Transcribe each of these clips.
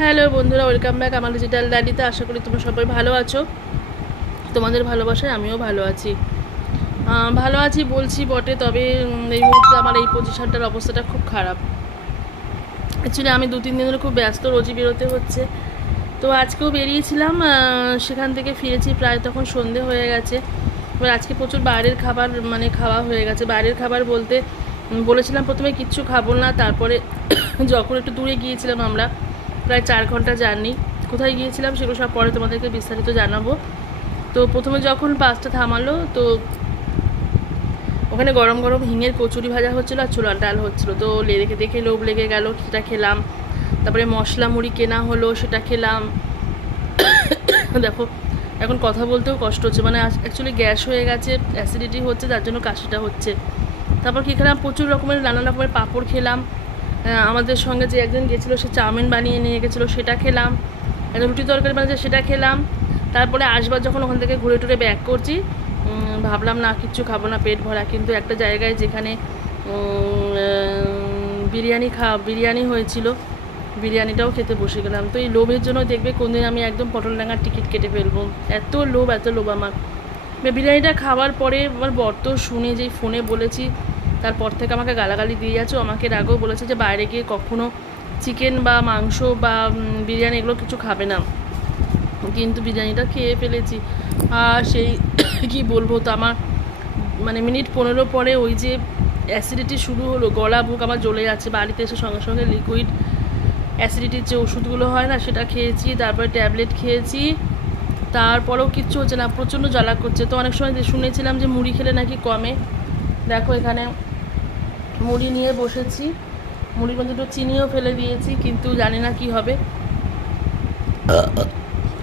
Hello বন্ধুরা, welcome back আমার digital ডায়েরিতে। আশা করি তোমরা সবাই ভালো আছো। তোমাদের ভালোবাসায় আমিও ভালো আছি বলছি বটে, তবে এই মুহূর্তে আমার এই পজিশনটার অবস্থাটা খুব খারাপ। অ্যাকচুয়ালি আমি 2-3 দিন ধরে খুব ব্যস্ত, রোজই বেরোতে হচ্ছে। তো আজকেও বেরিয়েছিলাম, সেখান থেকে ফিরেছি প্রায় তখন সন্ধে হয়ে গেছে। এবার আজকে প্রচুর বাইরের খাবার খাওয়া হয়ে গেছে। বাইরের খাবার বলতে বলেছিলাম প্রথমে কিচ্ছু খাবো না, তারপরে যখন একটু দূরে গিয়েছিলাম আমরা, প্রায় 4 ঘন্টা জার্নি, কোথায় গিয়েছিলাম সেগুলো সব পরে তোমাদেরকে বিস্তারিত জানাবো। তো প্রথমে যখন বাসটা থামালো, তো ওখানে গরম গরম হিঙের কচুরি ভাজা হচ্ছিলো আর ছোলার ডাল হচ্ছিলো। তো দেখে লোভ লেগে গেল, সেটা খেলাম। তারপরে মশলা মুড়ি কেনা হলো, সেটা খেলাম। দেখো এখন কথা বলতেও কষ্ট হচ্ছে, অ্যাকচুয়ালি গ্যাস হয়ে গেছে, অ্যাসিডিটি হচ্ছে, যার জন্য কাশিটা হচ্ছে। তারপর কী খেলাম, প্রচুর রকমের নানা রকমের পাঁপড় খেলাম। আমাদের সঙ্গে যে একজন গেছিলো সে চাউমিন বানিয়ে নিয়ে গেছিলো, সেটা খেলাম। একটা রুটি তরকারি বানিয়েছে, সেটা খেলাম। তারপরে আসবার যখন ওখান থেকে ঘুরে টুরে ব্যাক করছি, ভাবলাম না কিচ্ছু খাবো না, পেট ভরা। কিন্তু একটা জায়গায় যেখানে বিরিয়ানি হয়েছিল, বিরিয়ানিটাও খেতে বসে গেলাম। তো এই লোভের জন্য দেখবে কোনদিন আমি একদম পটলডাঙ্গার টিকিট কেটে ফেলবো। এত লোভ আমার। বিরিয়ানিটা খাওয়ার পরে আমার বর তো শুনে, যেই ফোনে বলেছি তারপর থেকে আমাকে গালাগালি দিয়ে যাচ্ছে। আমাকে আগেও বলেছে যে বাইরে গিয়ে কখনো চিকেন বা মাংস বা বিরিয়ানি এগুলো কিছু খাবে না, কিন্তু বিরিয়ানিটা খেয়ে ফেলেছি। আর সেই কি বলবো, তো আমার মিনিট 15 পরে ওই যে অ্যাসিডিটি শুরু হলো, গলা বুক আমার জ্বলে যাচ্ছে। বাড়িতে এসে সঙ্গে সঙ্গে লিকুইড অ্যাসিডিটির যে ওষুধগুলো হয় না, সেটা খেয়েছি, তারপরে ট্যাবলেট খেয়েছি। তারপরেও কিচ্ছু হচ্ছে না, প্রচণ্ড জ্বালা করছে। তো অনেক সময় শুনেছিলাম যে মুড়ি খেলে নাকি কমে। দেখো এখানে মুড়ি নিয়ে বসেছি, মুড়ির মধ্যে একটু চিনিও ফেলে দিয়েছি, কিন্তু জানি না কি হবে,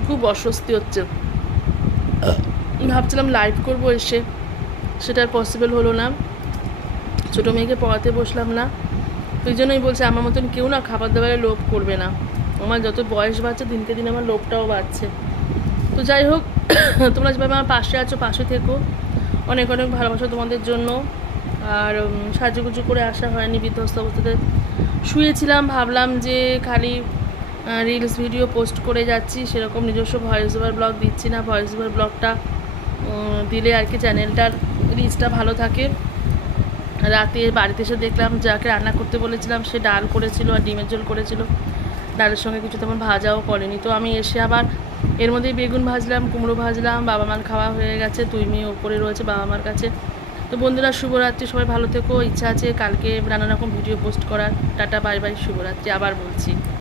খুব অস্বস্তি হচ্ছে। ভাবছিলাম লাইভ করবো এসে, সেটা আর পসিবল হলো না। ছোটো মেয়েকে পড়াতে বসলাম না, ওই জন্যই বলছে আমার মতন কেউ না খাবার দাবারে লোভ করবে না। আমার যত বয়স বাড়ছে দিনকে দিন আমার লোভটাও বাড়ছে। তো যাই হোক, তোমরা যেভাবে আমার পাশে আছো, পাশে থেকো। অনেক অনেক ভালোবাসা তোমাদের জন্য। আর সাজুগুজু করে আসা হয়নি, বিধ্বস্ত অবস্থাতে শুয়েছিলাম। ভাবলাম যে খালি রিলস ভিডিও পোস্ট করে যাচ্ছি, সেরকম নিজস্ব ভয়েস ওভার ব্লগ দিচ্ছি না। ভয়েস ওভার ব্লগটা দিলে আর কি চ্যানেলটার রিচটা ভালো থাকে। রাতে বাড়িতে এসে দেখলাম যাকে রান্না করতে বলেছিলাম সে ডাল করেছিল আর ডিমের ঝোল করেছিল, ডালের সঙ্গে কিছু তেমন ভাজাও করেনি। তো আমি এসে আবার এর মধ্যেই বেগুন ভাজলাম, কুমড়ো ভাজলাম। বাবা মার খাওয়া হয়ে গেছে, তুই মেয়ে ওপরে রয়েছে বাবা মার কাছে। তো বন্ধুরা, শুভরাত্রি, সবাই ভালো থেকো। ইচ্ছা আছে কালকে নানা রকম ভিডিও পোস্ট করার। টাটা, বাই বাই, শুভরাত্রি, আবার বলছি।